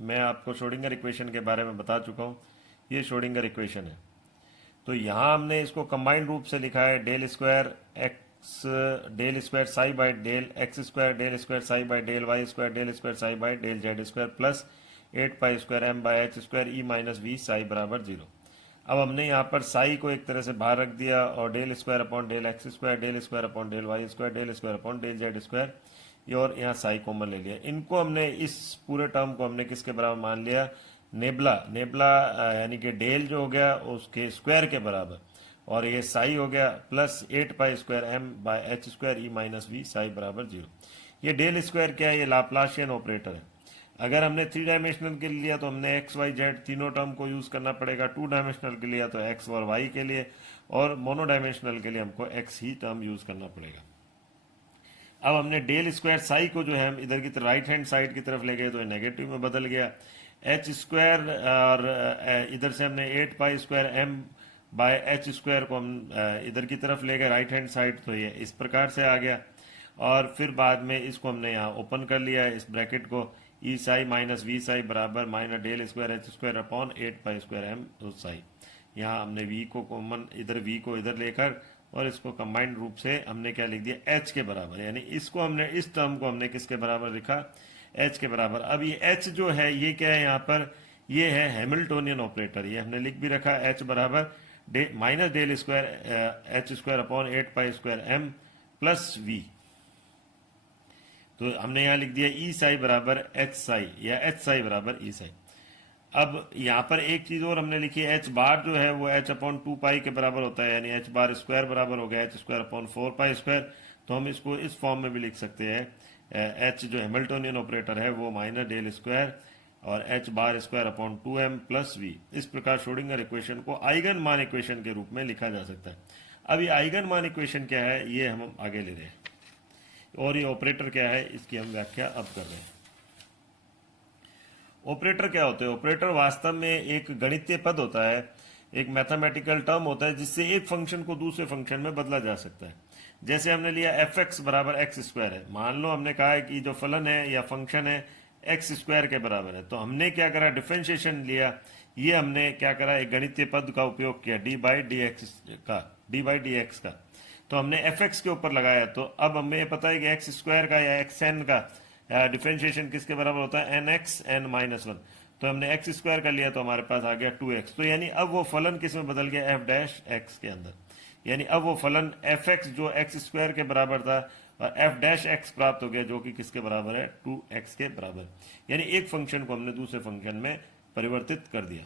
मैं आपको Schrodinger equation के बारे में बता चुका हूँ। ये श्रोडिंगर इक्वेशन है। तो यहाँ हमने इसको कंबाइंड रूप से लिखा है del square X del square psi by del X square del square psi by del Y square del square psi by del Z square plus 8 pi square M by H square E minus V psi बराबर 0। अब हमने यहाँ पर साई को एक तरह से बाहर रख दिया और del square upon del X square del square upon del Y square del square upon del Z square, ये और यहाँ साई कॉमन ले लिया। इनको हमने इस पूरे टर्म को हमने किसके बराबर मान लिया, नेबला नेबला यानी कि डेल जो हो गया उसके स्क्वायर के बराबर, और ये साई हो गया plus 8 pi square M by H square E minus V psi बराबर 0। ये डेल स्क्वायर क्या है, ये लाप्लाशियन ऑपरेटर है। अगर हमने 3 डायमेंशनल के लिए लिया तो हमने एक्स वाई जेड तीनों टर्म को यूज करना पड़ेगा, 2 डायमेंशनल के लिए तो एक्स और वाई के लिए, और मोनो डायमेंशनल के लिए हमको एक्स ही टर्म यूज करना पड़ेगा। अब हमने डेल स्क्वायर साई को जो है हम इधर की तरफ राइट हैंड साइड की तरफ ले गए तो ये नेगेटिव में बदल गया। एच स्क्वायर और इधर से हमने 8 pi square M by H square को हम इधर की तरफ ले गए राइट हैंड साइड, तो ये इस प्रकार से आ गया। और फिर बाद में इसको हमने यहाँ ओपन कर लिया इस ब्रैकेट को, E psi minus V psi बराबर minus del square H square upon 8 pi square M psi. यहाँ हमने वी को कॉमन इधर वी को इधर लेकर और इसको कंबाइंड रूप से हमने क्या लिख दिया, एच के बराबर, यानी इसको हमने इस टर्म को हमने किसके बराबर लिखा, एच के बराबर। अब ये एच जो है ये क्या है यहाँ पर, ये है हैमिल्टोनियन ऑपरेटर, ये हमने लिख भी रखा एच बराबर minus del square H square upon 8 pi square M plus V. तो हमने यहाँ लिख दिया ई साई बराबर एच साई या एच साई बराबर ई साई। अब यहाँ पर एक चीज और हमने लिखी है, एच बार जो है वो एच अपॉन 2 पाई के बराबर होता है, यानी एच बार स्क्वायर बराबर हो गया H square upon 4 pi square. तो हम इसको इस फॉर्म में भी लिख सकते हैं, एच जो हैमिल्टोनियन ऑपरेटर है वो माइनस डेल स्क्वायर और H bar square upon 2m plus V. इस प्रकार श्रोडिंगर इक्वेशन को आइगन मान इक्वेशन के रूप में लिखा जा सकता है। अब ये आइगन मान इक्वेशन क्या है ये हम आगे ले रहे हैं, और ये ऑपरेटर क्या है इसकी हम व्याख्या अब कर रहे हैं। ऑपरेटर क्या होते हैं, ऑपरेटर वास्तव में एक गणितीय पद होता है, एक मैथमेटिकल टर्म होता है जिससे एक फंक्शन को दूसरे फंक्शन में बदला जा सकता है। जैसे हमने लिया एफ एक्स बराबर एक्स स्क्वायर है, मान लो हमने कहा है कि जो फलन है या फंक्शन है एक्स स्क्वायर के बराबर है, तो हमने क्या करा, डिफरेंशिएशन लिया, ये हमने क्या करा, एक गणितीय पद का उपयोग किया डी बाई डी एक्स का, तो हमने एफ एक्स के ऊपर लगाया। तो अब हमें पता है कि एक्स स्क्वायर का या एक्स एन का डिफरेंशिएशन किसके बराबर होता है, एन एक्स एन माइनस 1। तो हमने एक्स स्क्वायर का लिया तो हमारे पास आ गया 2x। तो यानी अब वो फलन किस में बदल गया, एफ डैश एक्स के अंदर, यानी अब वो फलन एफ एक्स जो एक्स स्क्वायर के बराबर था और एफ डैश एक्स प्राप्त हो गया जो कि किसके बराबर है, 2x के बराबर। यानी एक फंक्शन को हमने दूसरे फंक्शन में परिवर्तित कर दिया।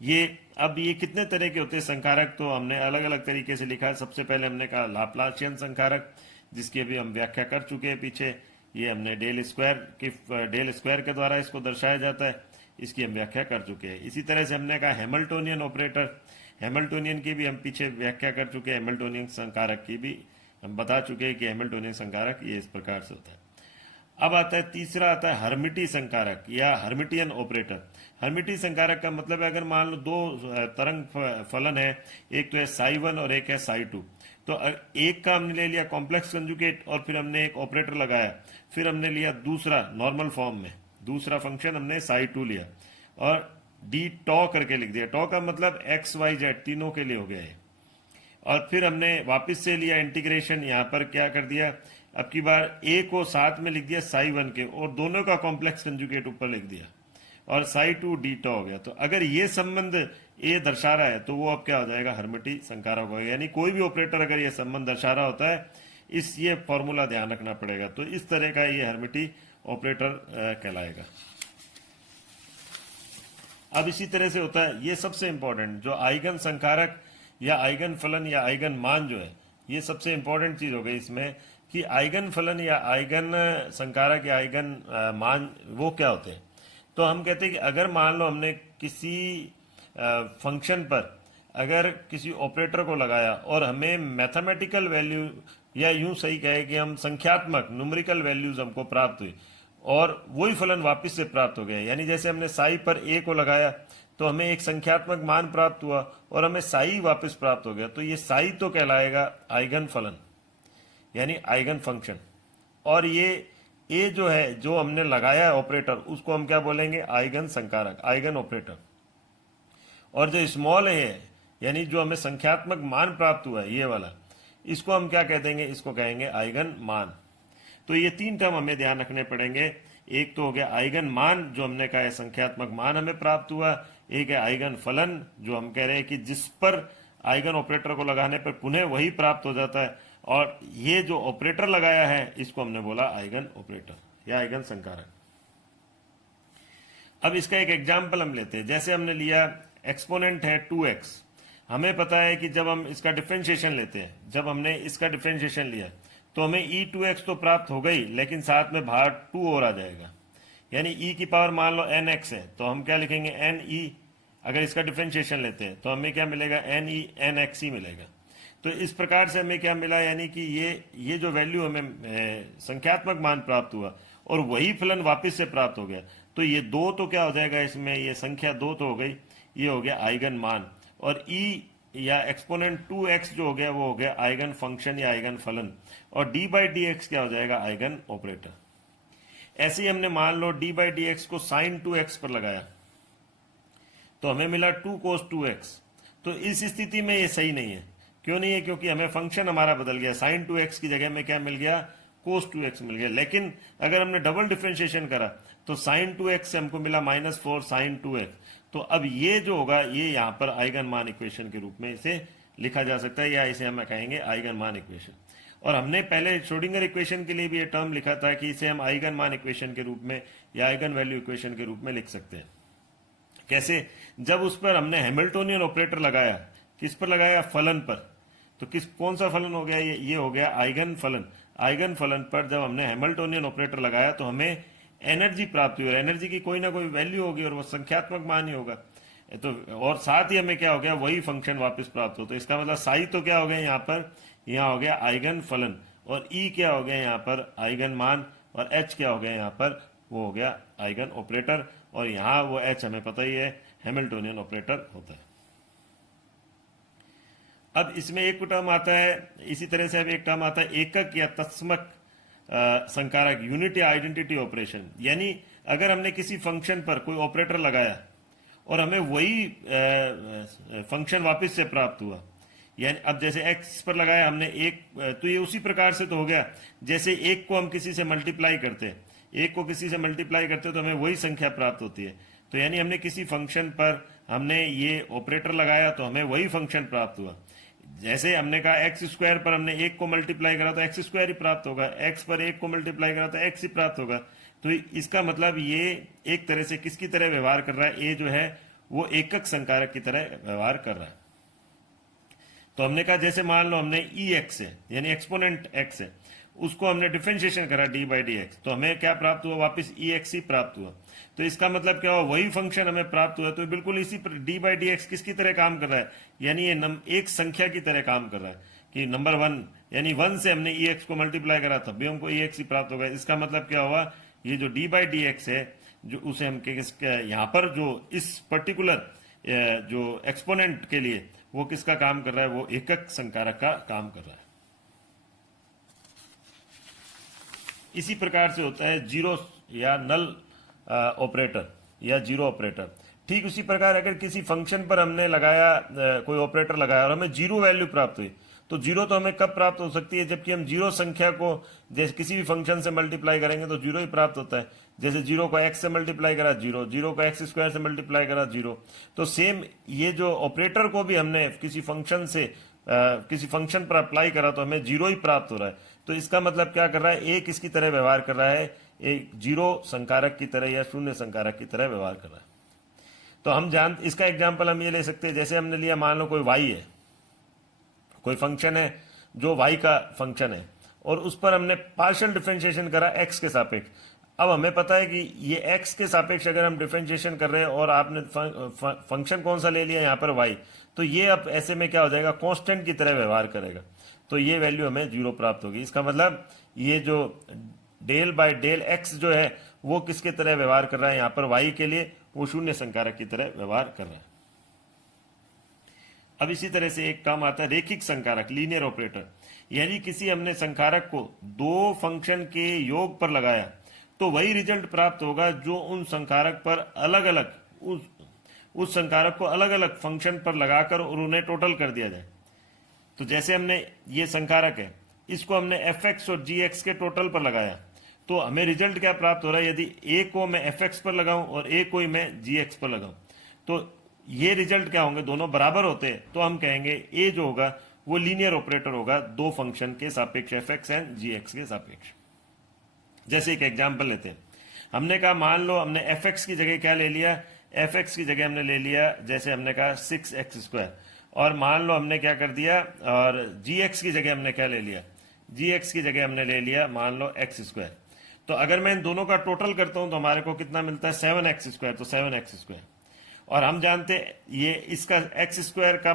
ये कितने तरह के होते हैं संकारक, तो हमने अलग अलग तरीके से लिखा है। सबसे पहले हमने कहा लाप्लाशियन संकारक, जिसकी अभी हम व्याख्या कर चुके हैं पीछे। ये हमने डेल स्क्वायर के द्वारा इसको दर्शाया जाता है, इसकी हम व्याख्या कर चुके हैं। इसी तरह से हमने कहा हैमिल्टोनियन ऑपरेटर, हैमिल्टोनियन की भी हम पीछे व्याख्या कर चुके हैं। हैमिल्टोनियन संकारक की भी हम बता चुके हैं कि हैमिल्टोनियन संकारक ये इस प्रकार से होता है। अब आता है तीसरा, आता है हर्मिटी संकारक या हर्मिटियन ऑपरेटर। हर्मिटी संकारक का मतलब है, अगर मान लो दो तरंग फलन है, एक तो है साई 1 और एक है साई 2, तो एक का हमने ले लिया कॉम्प्लेक्स कंजुगेट और फिर हमने एक ऑपरेटर लगाया, फिर हमने लिया दूसरा नॉर्मल फॉर्म में दूसरा फंक्शन हमने साई 2 लिया और डी टॉ करके लिख दिया। टॉ का मतलब एक्स वाई जेड तीनों के लिए हो गया है। और फिर हमने वापस से लिया इंटीग्रेशन, यहां पर क्या कर दिया, अब की बार ए को साथ में लिख दिया साई 1 के और दोनों का कॉम्प्लेक्स कंजुगेट ऊपर लिख दिया और साई 2 डी टॉ हो गया। तो अगर ये संबंध ए दर्शा रहा है तो वो अब क्या हो जाएगा, हर्मिटी संकारक होगा। यानी कोई भी ऑपरेटर अगर ये संबंध दर्शा रहा होता है, ये फॉर्मूला ध्यान रखना पड़ेगा। तो इस तरह का ये हर्मिटी ऑपरेटर कहलाएगा। अब इसी तरह से होता है, ये सबसे इंपॉर्टेंट जो आइगन संकारक या आइगन फलन या आइगन मान जो है, ये सबसे इंपॉर्टेंट चीज हो गई इसमें कि आइगन फलन या आइगन संकारक या आइगन मान वो क्या होते हैं। तो हम कहते हैं कि अगर मान लो हमने किसी फंक्शन पर अगर किसी ऑपरेटर को लगाया और हमें मैथमेटिकल वैल्यू या यूं सही कहे कि हम संख्यात्मक न्यूमेरिकल वैल्यूज हमको प्राप्त हुई और वही फलन वापस से प्राप्त हो गया, यानी जैसे हमने साई पर ए को लगाया तो हमें एक संख्यात्मक मान प्राप्त हुआ और हमें साई वापस प्राप्त हो गया, तो ये साई तो कहलाएगा आइगन फलन यानी आइगन फंक्शन। और ये ये जो है, जो हमने लगाया है ऑपरेटर, उसको हम क्या बोलेंगे, आइगन संकारक, आइगन ऑपरेटर। और जो स्मॉल है, यानी जो हमें संख्यात्मक मान प्राप्त हुआ है, ये वाला, इसको हम क्या कह देंगे, इसको कहेंगे आइगन मान। तो ये तीन टर्म हमें ध्यान रखने पड़ेंगे। एक तो हो गया आइगन मान, जो हमने कहा है संख्यात्मक मान हमें प्राप्त हुआ। एक है आइगन फलन, जो हम कह रहे हैं कि जिस पर आइगन ऑपरेटर को लगाने पर पुनः वही प्राप्त हो जाता है। और ये जो ऑपरेटर लगाया है, इसको हमने बोला आइगन ऑपरेटर या आइगन संकारक। अब इसका एक एग्जाम्पल हम लेते हैं। जैसे हमने लिया एक्सपोनेंट है 2x, हमें पता है कि जब हम इसका डिफ्रेंशिएशन लेते हैं, जब हमने इसका डिफ्रेंशिएशन लिया तो हमें e2x तो प्राप्त हो गई, लेकिन साथ में बाहर 2 और आ जाएगा, यानी e की पावर मान लो nx है, तो हम क्या लिखेंगे, ne। अगर इसका डिफ्रेंशिएशन लेते हैं तो हमें क्या मिलेगा, ne nx ही मिलेगा। तो इस प्रकार से हमें क्या मिला, यानी कि ये जो वैल्यू हमें संख्यात्मक मान प्राप्त हुआ और वही फलन वापस से प्राप्त हो गया। तो ये दो तो क्या हो जाएगा, इसमें ये संख्या दो तो हो गई, ये हो गया आइगन मान। और e या एक्सपोनेंट 2x जो हो गया, वो हो गया आइगन फंक्शन या आइगन फलन। और d बाई डी एक्स क्या हो जाएगा, आइगन ऑपरेटर। ऐसे ही हमने मान लो d बाई डी एक्स को साइन 2x पर लगाया, तो हमें मिला 2 cos 2x। तो इस स्थिति में ये सही नहीं है। क्यों नहीं है, क्योंकि हमें फंक्शन हमारा बदल गया, साइन 2x की जगह में क्या मिल गया, cos 2x मिल गया। लेकिन अगर हमने डबल डिफ्रेंशिएशन करा तो साइन 2x से हमको मिला -4 साइन 2x। तो अब ये जो होगा, ये यहाँ पर आइगन मान इक्वेशन के रूप में इसे लिखा जा सकता है, या इसे हम कहेंगे आइगन मान इक्वेशन। और हमने पहले श्रोडिंगर इक्वेशन के लिए भी ये टर्म लिखा था कि इसे हम आइगन मान इक्वेशन के रूप में या आइगन वैल्यू इक्वेशन के रूप में लिख सकते हैं। कैसे, जब उस पर हमने हैमिल्टोनियन ऑपरेटर लगाया, किस पर लगाया, फलन पर। तो कौन सा फलन हो गया, ये हो गया आइगन फलन। आइगन फलन पर जब हमने हैमिल्टोनियन ऑपरेटर लगाया तो हमें एनर्जी प्राप्त हुई, और एनर्जी की कोई ना कोई वैल्यू होगी और वो संख्यात्मक मान ही होगा। तो और साथ ही हमें क्या हो गया, वही फंक्शन वापस प्राप्त हो। तो इसका मतलब साई तो क्या हो गया यहाँ पर, यहाँ हो गया आइगन फलन, और ई क्या हो गया यहाँ पर, आइगन मान, और एच क्या हो गया यहाँ पर, वो हो गया आइगन ऑपरेटर। और यहाँ वो एच हमें पता ही है, हैमिल्टोनियन ऑपरेटर होता है। अब इसमें एक टर्म आता है, इसी तरह से अब एक टर्म आता है एकक या तत्समक संकारक, यूनिट या आइडेंटिटी ऑपरेशन। यानी अगर हमने किसी फंक्शन पर कोई ऑपरेटर लगाया और हमें वही फंक्शन वापस से प्राप्त हुआ, यानी अब जैसे x पर लगाया हमने एक, तो ये उसी प्रकार से तो हो गया जैसे एक को हम किसी से मल्टीप्लाई करते हैं, एक को किसी से मल्टीप्लाई करते हैं तो हमें वही संख्या प्राप्त होती है। तो यानी हमने किसी फंक्शन पर हमने ये ऑपरेटर लगाया तो हमें वही फंक्शन प्राप्त हुआ। जैसे हमने कहा एक्स स्क्वायर पर हमने एक को मल्टीप्लाई करा तो एक्स स्क्वायर ही प्राप्त होगा, एक्स पर एक को मल्टीप्लाई करा तो एक्स ही प्राप्त होगा। तो इसका मतलब ये एक तरह से किसकी तरह व्यवहार कर रहा है, ये जो है वो एकक संकारक की तरह व्यवहार कर रहा है। तो हमने कहा जैसे मान लो हमने ई एक्स है, यानी एक्सपोनेंट एक्स है, उसको हमने डिफरेंशिएशन करा डी बाई डी एक्स, तो हमें क्या प्राप्त हुआ, वापस ई एक्स ही प्राप्त हुआ। तो इसका मतलब क्या हुआ, वही फंक्शन हमें प्राप्त हुआ। तो बिल्कुल इसी पर डी बाई डी एक्स किसकी तरह काम कर रहा है, यानी ये एक संख्या की तरह काम कर रहा है कि नंबर 1, यानी 1 से हमने ई एक्स को मल्टीप्लाई करा तब भी हमको ई एक्स ही प्राप्त होगा। इसका मतलब क्या हुआ, ये जो डी बाई डी एक्स है, जो उसे हम यहाँ पर जो इस पर्टिकुलर जो एक्सपोनेंट के लिए वो किसका काम कर रहा है, वो एकक संकारक का काम कर रहा है। इसी प्रकार से होता है जीरो या नल ऑपरेटर या जीरो ऑपरेटर। ठीक उसी प्रकार अगर किसी फंक्शन पर हमने लगाया कोई ऑपरेटर लगाया और हमें जीरो वैल्यू प्राप्त हुई, तो जीरो तो हमें कब प्राप्त हो सकती है, जबकि हम जीरो संख्या को जैसे किसी भी फंक्शन से मल्टीप्लाई करेंगे तो जीरो ही प्राप्त होता है। जैसे जीरो को एक्स से मल्टीप्लाई करा जीरो, जीरो को एक्स स्क्वायर से मल्टीप्लाई करा जीरो। तो सेम ये जो ऑपरेटर को भी हमने किसी फंक्शन से किसी फंक्शन पर अप्लाई करा तो हमें जीरो ही प्राप्त हो रहा है। तो इसका मतलब क्या कर रहा है, एक इसकी तरह व्यवहार कर रहा है, एक जीरो संकारक की तरह या शून्य संकारक की तरह व्यवहार कर रहा है। तो हम इसका एग्जाम्पल हम ये ले सकते हैं, जैसे हमने लिया मान लो कोई वाई है, कोई फंक्शन है जो वाई का फंक्शन है, और उस पर हमने पार्शियल डिफरेंशिएशन करा एक्स के सापेक्ष। अब हमें पता है कि ये एक्स के सापेक्ष अगर हम डिफरेंशिएशन कर रहे हैं और आपने फंक्शन कौन सा ले लिया यहाँ पर वाई, तो ये अब ऐसे में क्या हो जाएगा, कांस्टेंट की तरह व्यवहार करेगा। तो ये वैल्यू हमें जीरो प्राप्त होगी। इसका मतलब ये जो डेल बाय डेल एक्स जो है वो किसके तरह व्यवहार कर रहा है यहाँ पर वाई के लिए, वो शून्य संकारक की तरह व्यवहार कर रहा है। अब इसी तरह से एक टर्म आता है रेखिक संकारक, लीनियर ऑपरेटर। यानी किसी हमने संकारक को दो फंक्शन के योग पर लगाया तो वही रिजल्ट प्राप्त होगा जो उन संकारक पर अलग अलग उस संकारक को अलग अलग फंक्शन पर लगाकर और उन्हें टोटल कर दिया जाए। तो जैसे हमने ये संकारक है, इसको हमने fx और gx के टोटल पर लगाया तो हमें रिजल्ट क्या प्राप्त हो रहा है। यदि a को मैं fx पर लगाऊं और a को ही मैं gx पर लगाऊं तो ये रिजल्ट क्या होंगे, दोनों बराबर होते हैं तो हम कहेंगे a जो होगा वो लीनियर ऑपरेटर होगा दो फंक्शन के सापेक्ष fx एंड gx के सापेक्ष। जैसे एक एग्जांपल लेते हैं, हमने कहा मान लो हमने fx की जगह क्या ले लिया, fx की जगह हमने ले लिया जैसे हमने कहा 6x², और मान लो हमने क्या कर दिया और gx की जगह हमने क्या ले लिया, gx की जगह हमने ले लिया मान लो x²। तो अगर मैं इन दोनों का टोटल करता हूं तो हमारे को कितना मिलता है 7x², तो 7x²। और हम जानते हैं ये इसका x² का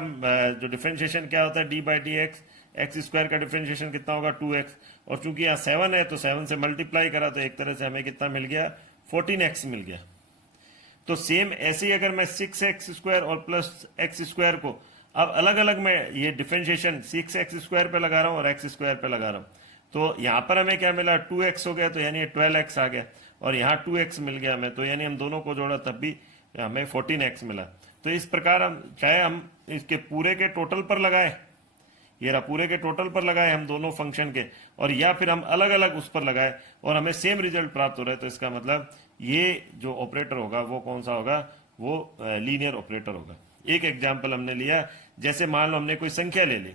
जो डिफरेंशिएशन क्या होता है d/dx, x² का डिफरेंशिएशन कितना होगा 2x, और चूंकि यहाँ 7 है तो 7 से मल्टीप्लाई करा तो एक तरह से हमें कितना मिल गया 14x मिल गया। तो सेम ऐसे ही अगर मैं 6x² और प्लस x² को अब अलग अलग मैं ये डिफरेंशिएशन 6x² पे लगा रहा हूँ और x² पे लगा रहा हूँ तो यहाँ पर हमें क्या मिला 2x हो गया, तो यानी 12x आ गया, और यहाँ 2x मिल गया हमें, तो यानी हम दोनों को जोड़ा तब भी हमें 14x मिला। तो इस प्रकार हम चाहे हम इसके पूरे के टोटल पर लगाए, ये रहा पूरे के टोटल पर लगाए हम दोनों फंक्शन के, और या फिर हम अलग अलग उस पर लगाए और हमें सेम रिजल्ट प्राप्त हो रहा है, तो इसका मतलब ये जो ऑपरेटर होगा वो कौन सा होगा, वो लीनियर ऑपरेटर होगा। एक एग्जाम्पल हमने लिया, जैसे मान लो हमने कोई संख्या ले ली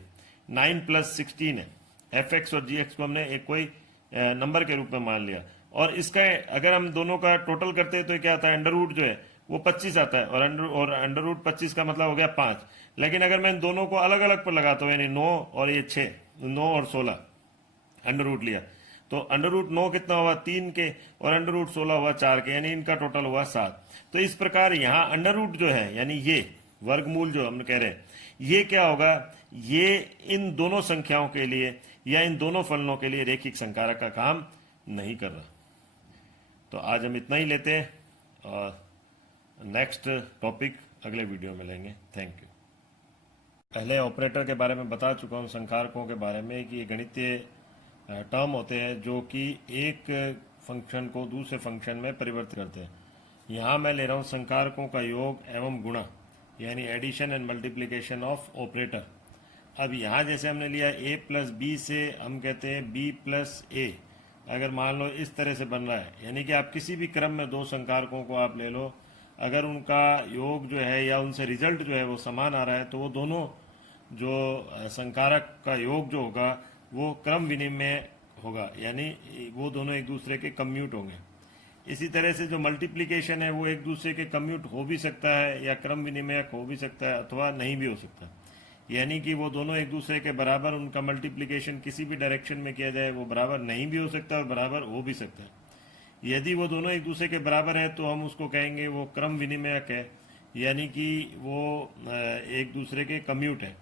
9 + 16 है, fx और gx को हमने एक कोई नंबर के रूप में मान लिया, और इसका अगर हम दोनों का टोटल करते हैं तो क्या आता है, अंडर रूट जो है वो 25 आता है, और अंडर रूट 25 का मतलब हो गया 5। लेकिन अगर मैं इन दोनों को अलग अलग पर लगाता हूँ, यानी 9 और ये 6, 9 और 16 अंडर रूट लिया, तो अंडर रूट 9 कितना हुआ 3 के, और अंडर रूट 16 हुआ 4 के, यानी इनका टोटल हुआ 7। तो इस प्रकार यहाँ अंडर रूट जो है यानी ये वर्गमूल जो हम कह रहे हैं ये क्या होगा, ये इन दोनों संख्याओं के लिए या इन दोनों फलनों के लिए रेखिक संकारक का काम नहीं कर रहा। तो आज हम इतना ही लेते हैं और नेक्स्ट टॉपिक अगले वीडियो में लेंगे। Thank you. पहले ऑपरेटर के बारे में बता चुका हूँ, संकारकों के बारे में, कि ये गणितीय टर्म होते हैं जो कि एक फंक्शन को दूसरे फंक्शन में परिवर्तित करते हैं। यहाँ मैं ले रहा हूँ संकारकों का योग एवं गुणा, यानी addition and multiplication of operator. अब यहाँ जैसे हमने लिया a + b से हम कहते हैं b + a, अगर मान लो इस तरह से बन रहा है, यानी कि आप किसी भी क्रम में दो संकारकों को आप ले लो, अगर उनका योग जो है या उनसे रिजल्ट जो है वो समान आ रहा है तो वो दोनों जो संकारक का योग जो होगा वो क्रम विनिमय होगा, यानी वो दोनों एक दूसरे के कम्यूट होंगे। इसी तरह से जो मल्टीप्लिकेशन है वो एक दूसरे के कम्यूट हो भी सकता है या क्रम विनिमयक हो भी सकता है अथवा नहीं भी हो सकता, यानी कि वो दोनों एक दूसरे के बराबर, उनका मल्टीप्लिकेशन किसी भी डायरेक्शन में किया जाए वो बराबर नहीं भी हो सकता और बराबर हो भी सकता है। यदि वो दोनों एक दूसरे के बराबर है तो हम उसको कहेंगे वो क्रम विनिमयक है, यानी कि वो एक दूसरे के कम्यूट है,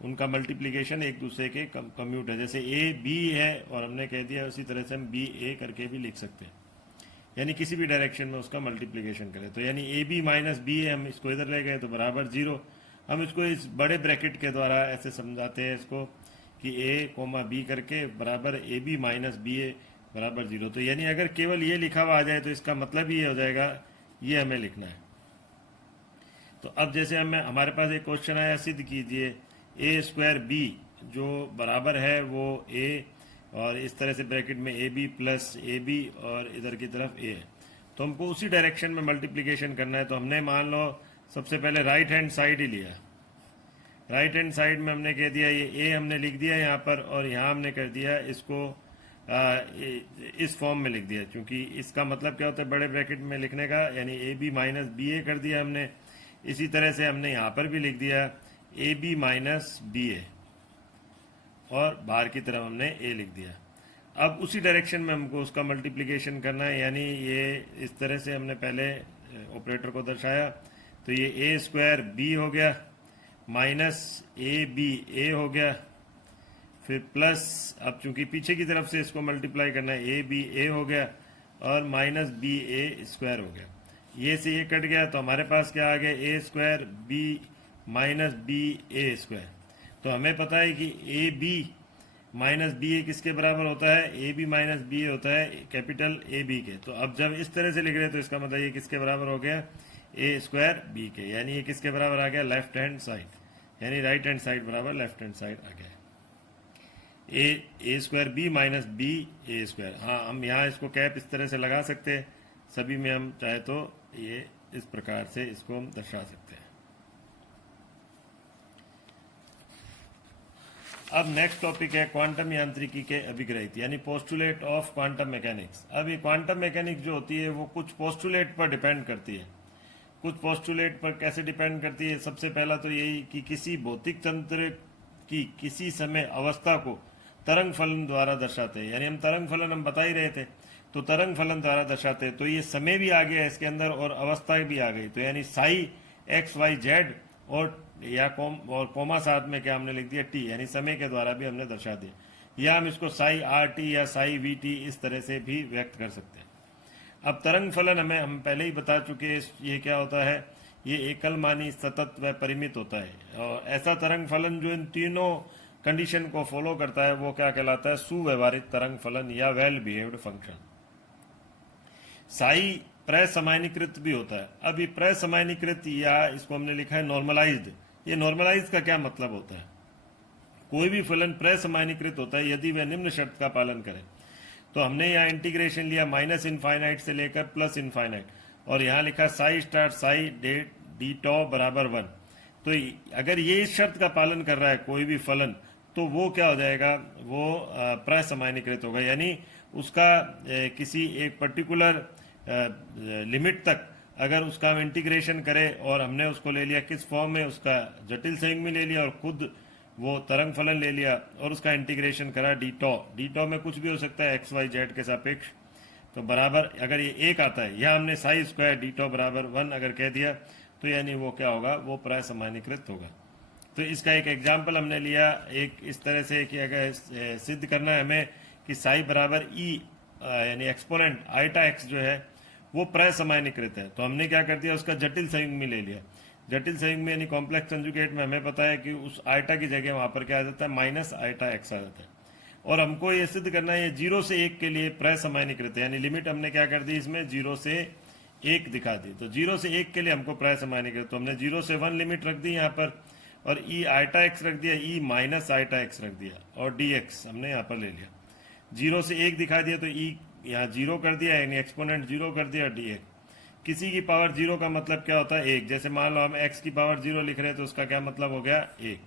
उनका मल्टीप्लिकेशन एक दूसरे के कम्यूट है। जैसे ए बी है और हमने कह दिया उसी तरह से हम बी ए करके भी लिख सकते हैं, यानी किसी भी डायरेक्शन में उसका मल्टीप्लिकेशन करें। तो यानी ए बी माइनस बी ए, हम इसको इधर ले गए तो बराबर 0। हम इसको इस बड़े ब्रैकेट के द्वारा ऐसे समझाते हैं इसको कि a, b करके बराबर ए बी माइनस बी ए बराबर 0। तो यानी अगर केवल ये लिखा हुआ आ जाए तो इसका मतलब ये हो जाएगा ये हमें लिखना है। तो अब जैसे हमारे पास एक क्वेश्चन आया, सिद्ध कीजिए a² b जो बराबर है वो a, और इस तरह से ब्रैकेट में ab + ab और इधर की तरफ a है, तो हमको उसी डायरेक्शन में मल्टीप्लिकेशन करना है। तो हमने मान लो सबसे पहले राइट हैंड साइड ही लिया, राइट हैंड साइड में हमने कह दिया ये a हमने लिख दिया यहाँ पर, और यहाँ हमने कर दिया इसको इस फॉर्म में लिख दिया, क्योंकि इसका मतलब क्या होता है बड़े ब्रैकेट में लिखने का, यानी ए बी माइनस बी ए कर दिया हमने। इसी तरह से हमने यहाँ पर भी लिख दिया ए बी माइनस बी ए, और बाहर की तरफ हमने ए लिख दिया। अब उसी डायरेक्शन में हमको उसका मल्टीप्लिकेशन करना है, यानी ये इस तरह से हमने पहले ऑपरेटर को दर्शाया, तो ये a² b हो गया माइनस ए बी ए हो गया, फिर प्लस, अब चूंकि पीछे की तरफ से इसको मल्टीप्लाई करना है, ए बी ए हो गया और माइनस b(a)² हो गया। ये से ये कट गया तो हमारे पास क्या आ गया a² b माइनस b(a)²। तो हमें पता है कि ए बी माइनस बी ए किसके बराबर होता है, ए बी माइनस बी ए होता है कैपिटल ए बी के। तो अब जब इस तरह से लिख रहे हैं तो इसका मतलब ये किसके बराबर हो गया, ए स्क्वायर बी के, यानी ये किसके बराबर आ गया, लेफ्ट हैंड साइड, यानी राइट हैंड साइड बराबर लेफ्ट हैंड साइड आ गया। ए स्क्वायर बी माइनस बी ए स्क्वायर। हाँ, हम यहाँ इसको कैप इस तरह से लगा सकते हैं, सभी में हम चाहे तो ये इस प्रकार से इसको हम दर्शा सकते हैं। अब नेक्स्ट टॉपिक है क्वांटम यांत्रिकी के अभिग्रहित, यानी पोस्टुलेट ऑफ क्वांटम मैकेनिक्स। अब ये क्वांटम मैकेनिक्स जो होती है वो कुछ पोस्टुलेट पर डिपेंड करती है। कुछ पोस्टुलेट पर कैसे डिपेंड करती है, सबसे पहला तो यही कि किसी भौतिक तंत्र की किसी समय अवस्था को तरंग फलन द्वारा दर्शाते हैं, यानी हम तरंग फलन हम बता ही रहे थे, तो तरंग फलन द्वारा दर्शाते हैं। तो ये समय भी आ गया इसके अंदर और अवस्थाएं भी आ गई, तो यानी साई एक्स वाई जेड और या कोमा साथ में क्या हमने लिख दिया टी, यानी समय के द्वारा भी हमने दर्शा दिया, या हम इसको साई आर टी या साई वी टी इस तरह से भी व्यक्त कर सकते हैं। अब तरंग फलन हम पहले ही बता चुके हैं, ये क्या होता है, ये एकलमानी सतत व परिमित होता है, और ऐसा तरंग फलन जो इन तीनों कंडीशन को फॉलो करता है वो क्या कहलाता है, सुव्यवहारित तरंग फलन या वेल बिहेव्ड फंक्शन। साई प्रसमानीकृत भी होता है। अब ये प्रसमानीकृत या इसको हमने लिखा है नॉर्मलाइज्ड। ये नॉर्मलाइज्ड का क्या मतलब होता है, कोई भी फलन प्रसमानीकृत होता है यदि वह निम्न शर्त का पालन करे। तो हमने यहाँ इंटीग्रेशन लिया माइनस इनफाइनाइट से लेकर प्लस इनफाइनाइट, और यहाँ लिखा साई स्टार साई डी टॉ बराबर 1। तो अगर ये इस शर्त का पालन कर रहा है कोई भी फलन, तो वो क्या हो जाएगा, वो प्रसमानीकृत होगा, यानी उसका किसी एक पर्टिकुलर लिमिट तक अगर उसका हम इंटीग्रेशन करें और हमने उसको ले लिया किस फॉर्म में, उसका जटिल संयुग्म में ले लिया और खुद वो तरंग फलन ले लिया और उसका इंटीग्रेशन करा डी टॉ में कुछ भी हो सकता है एक्स वाई जेड के सापेक्ष, तो बराबर अगर ये एक आता है, या हमने साई स्क्वायर डी टॉ बराबर 1 अगर कह दिया, तो यानी वो क्या होगा, वो प्रसमानीकृत होगा। तो इसका एक एग्जाम्पल हमने लिया एक इस तरह से कि अगर सिद्ध करना है हमें कि साई बराबर ई यानी एक्सपोनेंट आईटा एक्स जो है वो प्रसमानीकृत है, तो हमने क्या कर दिया, उसका जटिल संयुग्म में ले लिया। जटिल संयुग्म में यानी कॉम्प्लेक्स कंजुगेट में हमें पता है कि उस आईटा की जगह वहां पर क्या आ जाता है, माइनस आईटा एक्स आ जाता है, और हमको ये सिद्ध करना है ये 0 से 1 के लिए प्रसमानीकृत है, यानी लिमिट हमने क्या कर दी इसमें 0 से 1 दिखा दी। तो 0 से 1 के लिए हमको प्रसमानीकृत, तो हमने 0 से 1 लिमिट रख दी यहाँ पर, और ई आईटा एक्स रख दिया, ई माइनस आईटा एक्स रख दिया, और डी एक्स हमने यहाँ पर ले लिया। 0 से 1 दिखा दिया तो ई यहाँ 0 कर दिया, यानी एक्सपोनेंट 0 कर दिया, डी एक्स। किसी की पावर 0 का मतलब क्या होता है, 1। जैसे मान लो हम x की पावर 0 लिख रहे हैं तो उसका क्या मतलब हो गया, 1।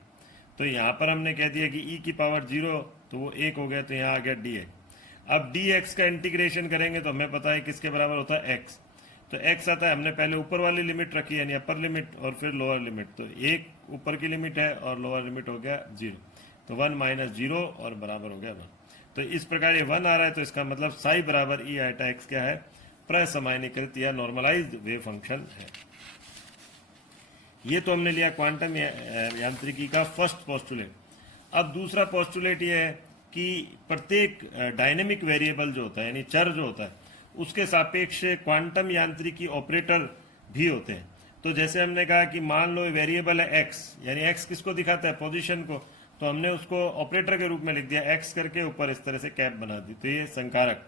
तो यहाँ पर हमने कह दिया कि e की पावर 0 तो वो 1 हो गया, तो यहाँ आ गया dx। अब dx का इंटीग्रेशन करेंगे तो हमें पता है किसके बराबर होता है, x। तो x आता है, हमने पहले ऊपर वाली लिमिट रखी यानी अपर लिमिट और फिर लोअर लिमिट, तो 1 ऊपर की लिमिट है और लोअर लिमिट हो गया 0, तो 1 माइनस 0 और बराबर हो गया 1। तो इस प्रकार ये 1 आ रहा है, तो इसका मतलब साई बराबर ई आईटा एक्स क्या है, प्रसमानीकृत या नॉर्मलाइज्ड वेव फंक्शन है। ये तो हमने लिया क्वांटम यांत्रिकी का फर्स्ट पोस्टुलेट। अब दूसरा पोस्टुलेट ये है कि प्रत्येक डायनेमिक वेरिएबल जो होता है यानी चर जो होता है उसके सापेक्ष क्वांटम यांत्रिकी ऑपरेटर भी होते हैं। तो जैसे हमने कहा कि मान लो वेरिएबल है एक्स, यानी एक्स किसको दिखाता है, पोजीशन को, तो हमने उसको ऑपरेटर के रूप में लिख दिया, एक्स करके ऊपर इस तरह से कैप बना दी, तो ये संकारक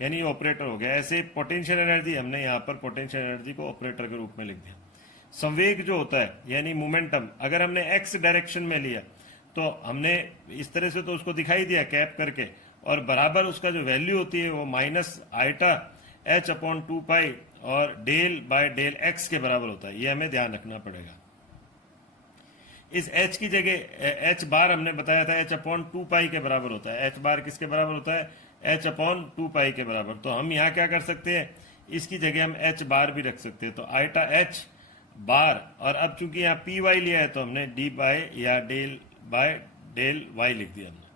यानी ऑपरेटर हो गया। ऐसे पोटेंशियल एनर्जी हमने यहाँ पर पोटेंशियल एनर्जी को ऑपरेटर के रूप में लिख दिया। संवेग जो होता है यानी मोमेंटम, अगर हमने एक्स डायरेक्शन में लिया तो हमने इस तरह से तो उसको दिखाई दिया कैप करके, और बराबर उसका जो वैल्यू होती है वो माइनस आइटा एच अपॉन 2 पाई और डेल बाय डेल एक्स के बराबर होता है, ये हमें ध्यान रखना पड़ेगा। इस h की जगह h बार हमने बताया था h अपॉन 2 पाई के बराबर होता है। h बार किसके बराबर होता है, h अपॉन 2 पाई के बराबर। तो हम यहाँ क्या कर सकते हैं, इसकी जगह हम h बार भी रख सकते हैं, तो आइटा h बार, और अब चूंकि यहाँ पी वाई लिया है तो हमने डी बाय या डेल बाय डेल वाई लिख दिया हमने।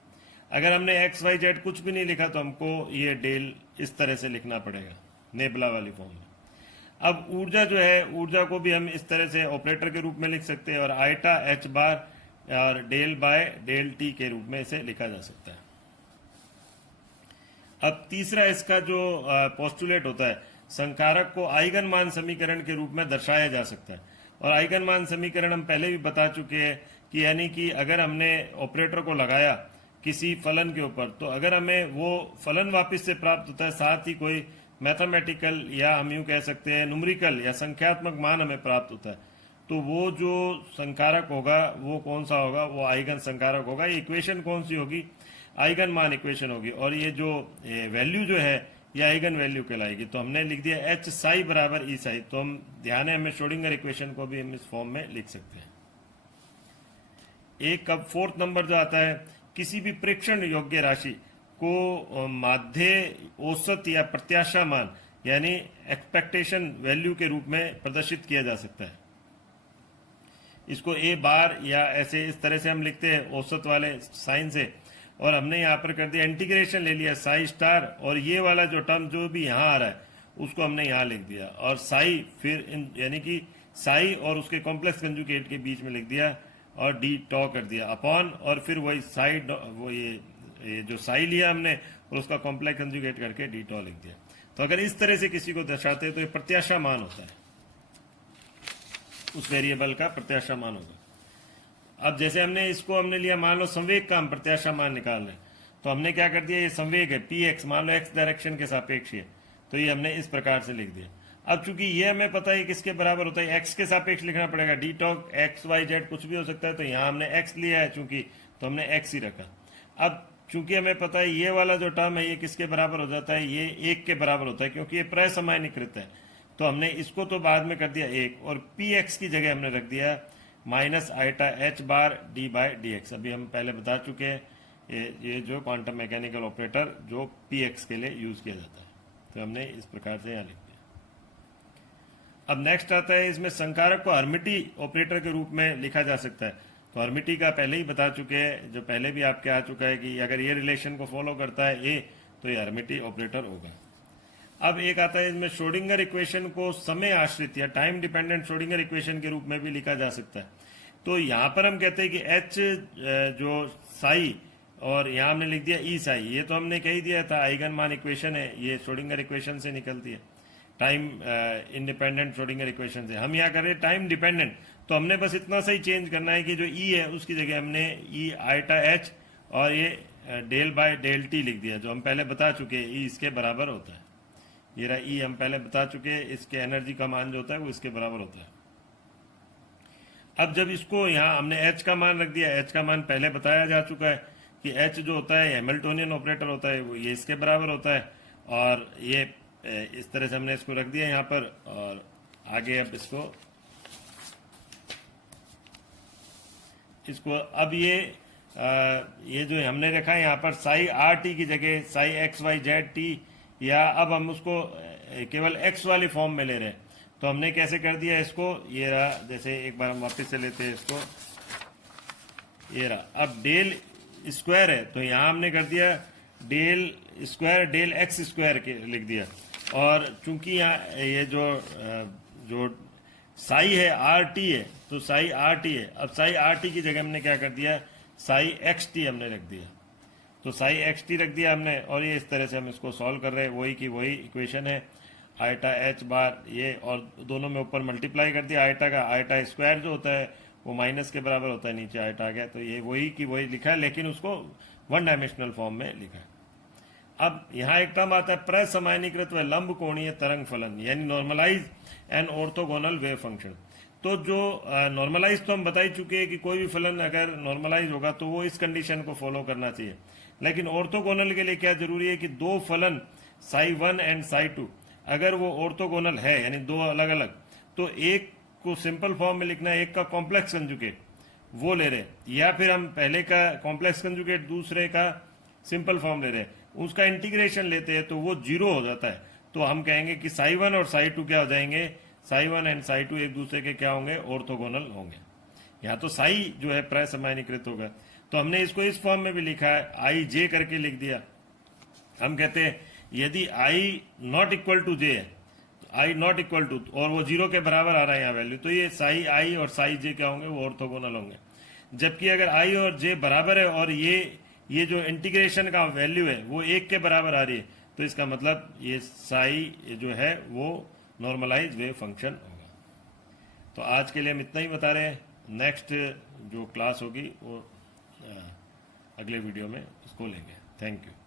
अगर हमने एक्स वाई जेड कुछ भी नहीं लिखा तो हमको ये डेल इस तरह से लिखना पड़ेगा नेबुला वाली फॉर्म में। अब ऊर्जा जो है, ऊर्जा को भी हम इस तरह से ऑपरेटर के रूप में लिख सकते हैं, और आइटा एच बार और डेल बाय डेल टी के रूप में इसे लिखा जा सकता है। अब तीसरा इसका जो पोस्टुलेट होता है, संकारक को आइगन मान समीकरण के रूप में दर्शाया जा सकता है। और आइगन मान समीकरण हम पहले भी बता चुके हैं कि यानी कि अगर हमने ऑपरेटर को लगाया किसी फलन के ऊपर, तो अगर हमें वो फलन वापस से प्राप्त होता है, साथ ही कोई मैथमेटिकल या हम यूं कह सकते हैं न्यूमेरिकल या संख्यात्मक मान हमें प्राप्त होता है, तो वो जो संकारक होगा वो कौन सा होगा, वो आइगन संकारक होगा। ये इक्वेशन कौन सी होगी, आइगन मान इक्वेशन होगी, और ये जो वैल्यू जो है ये आइगन वैल्यू कहलाएगी। तो हमने लिख दिया एच साई बराबर ई साई। तो हम ध्यान है, हमें श्रोडिंगर इक्वेशन को भी हम इस फॉर्म में लिख सकते हैं। एक अब फोर्थ नंबर जो आता है, किसी भी प्रेक्षण योग्य राशि को माध्य, औसत या प्रत्याशा मान यानी एक्सपेक्टेशन वैल्यू के रूप में प्रदर्शित किया जा सकता है। इसको ए बार या ऐसे इस तरह से हम लिखते हैं औसत वाले साइन से, और हमने यहाँ पर कर दिया इंटीग्रेशन ले लिया साई स्टार, और ये वाला जो टर्म जो भी यहाँ आ रहा है उसको हमने यहाँ लिख दिया, और साई फिर यानी कि साई और उसके कॉम्प्लेक्स कंजुगेट के बीच में लिख दिया और डी टॉ कर दिया अपॉन, और फिर वही साई वो ये जो साई लिया हमने और उसका कॉम्प्लेक्स कंजुगेट करके डी टॉ लिख दिया। तो अगर इस तरह से किसी को दर्शाते हैं तो ये प्रत्याशा मान होता है, उस वेरिएबल का प्रत्याशा मान होगा। अब जैसे हमने लिया, मान लो संवेग का हम प्रत्याशा मान निकाल रहे हैं, तो हमने क्या कर दिया, ये संवेग है पी एक्स, मान लो एक्स डायरेक्शन के सापेक्ष है, तो ये हमने इस प्रकार से लिख दिया। अब चूंकि ये हमें पता है किसके बराबर होता है, एक्स के सापेक्ष लिखना पड़ेगा, डी टॉक एक्स वाई जेड कुछ भी हो सकता है, तो यहाँ हमने एक्स लिया है चूंकि, तो हमने एक्स ही रखा। अब चूंकि हमें पता है ये वाला जो टर्म है ये किसके बराबर हो जाता है, ये एक के बराबर होता है, क्योंकि ये प्रसमानीकृत है, तो हमने इसको तो बाद में कर दिया एक, और पी एक्स की जगह हमने रख दिया minus iota H bar D by D X. अभी हम पहले बता चुके हैं ये जो क्वांटम मैकेनिकल ऑपरेटर जो पी एक्स के लिए यूज किया जाता है, तो हमने इस प्रकार से यहाँ लिख दिया। अब नेक्स्ट आता है, इसमें संकारक को हर्मिटी ऑपरेटर के रूप में लिखा जा सकता है। तो हर्मिटी का पहले ही बता चुके हैं, जो पहले भी आपके आ चुका है कि अगर ये रिलेशन को फॉलो करता है ए, तो ये हर्मिटी ऑपरेटर होगा। अब एक आता है, इसमें श्रोडिंगर इक्वेशन को समय आश्रित या टाइम डिपेंडेंट श्रोडिंगर इक्वेशन के रूप में भी लिखा जा सकता है। तो यहाँ पर हम कहते हैं कि एच जो साई, और यहाँ हमने लिख दिया ई साई, ये तो हमने कह ही दिया था आइगन मान इक्वेशन है, ये श्रोडिंगर इक्वेशन से निकलती है, टाइम इंडिपेंडेंट श्रोडिंगर इक्वेशन से। हम यहाँ कर रहे हैं टाइम डिपेंडेंट, तो हमने बस इतना सा ही चेंज करना है कि जो ई है उसकी जगह हमने ई आइटा एच और ये डेल बाय डेल टी लिख दिया, जो हम पहले बता चुके हैं ई इसके बराबर होता है। ये रहा ई, हम पहले बता चुके हैं, इसके एनर्जी का मान जो होता है वो इसके बराबर होता है। अब जब इसको यहाँ हमने एच का मान रख दिया, एच का मान पहले बताया जा चुका है कि एच जो होता है हैमिल्टोनियन ऑपरेटर होता है, वो ये इसके बराबर होता है, और ये इस तरह से हमने इसको रख दिया यहाँ पर। और आगे अब इसको अब ये जो हमने रखा है यहाँ पर साई आर टी की जगह psi X Y Z T, या अब हम उसको केवल एक्स वाली फॉर्म में ले रहे हैं, तो हमने कैसे कर दिया इसको, ये रहा, जैसे एक बार हम वापस से लेते हैं इसको, ये रहा। अब डेल स्क्वायर है, तो यहाँ हमने कर दिया del square del X square के लिख दिया, और चूंकि यहाँ ये जो साई है आर टी है, तो साई आर टी है। अब साई आर टी की जगह हमने क्या कर दिया, साई एक्स टी हमने रख दिया, तो साई एक्स टी रख दिया हमने, और ये इस तरह से हम इसको सॉल्व कर रहे हैं, वही की वही इक्वेशन है, आइटा एच बार ये, और दोनों में ऊपर मल्टीप्लाई कर दिया आइटा का, आइटा स्क्वायर जो होता है वो माइनस के बराबर होता है, नीचे आइटा आ गया, तो ये वही की वही लिखा है, लेकिन उसको वन डायमेंशनल फॉर्म में लिखा है। अब यहाँ एक टर्म आता है प्रसमानीकृत व लंब कोणीय तरंग फलन, यानी normalise and orthogonal wave function. तो जो नॉर्मलाइज तो हम बता ही चुके हैं कि कोई भी फलन अगर नॉर्मलाइज होगा तो वो इस कंडीशन को फॉलो करना चाहिए, लेकिन ऑर्थोगोनल के लिए क्या जरूरी है कि दो फलन साई 1 एंड साई 2 अगर वो ऑर्थोगोनल है, यानी दो अलग अलग, तो एक को सिंपल फॉर्म में लिखना है, एक का कॉम्प्लेक्स कंजुगेट वो ले रहे, या फिर हम पहले का कॉम्प्लेक्स कंजुगेट दूसरे का सिंपल फॉर्म ले रहे हैं, उसका इंटीग्रेशन लेते हैं तो वो 0 हो जाता है, तो हम कहेंगे कि साई 1 और साई 2 क्या हो जाएंगे, साई 1 एंड साई 2 एक दूसरे के क्या होंगे, ऑर्थोगोनल होंगे। यहाँ तो साई जो है प्रसमानीकृत होगा, तो हमने इसको इस फॉर्म में भी लिखा है, आई जे करके लिख दिया। हम कहते हैं यदि आई नॉट इक्वल टू जे है, आई नॉट इक्वल टू, और वो 0 के बराबर आ रहा है यहाँ वैल्यू, तो ये साई आई और साई जे क्या होंगे, वो ऑर्थोगोनल होंगे। जबकि अगर आई और जे बराबर है और ये जो इंटीग्रेशन का वैल्यू है वो 1 के बराबर आ रही है, तो इसका मतलब ये साई जो है वो नॉर्मलाइज वेव फंक्शन होगा। तो आज के लिए हम इतना ही बता रहे हैं, नेक्स्ट जो क्लास होगी वो अगले वीडियो में उसको लेंगे। Thank you.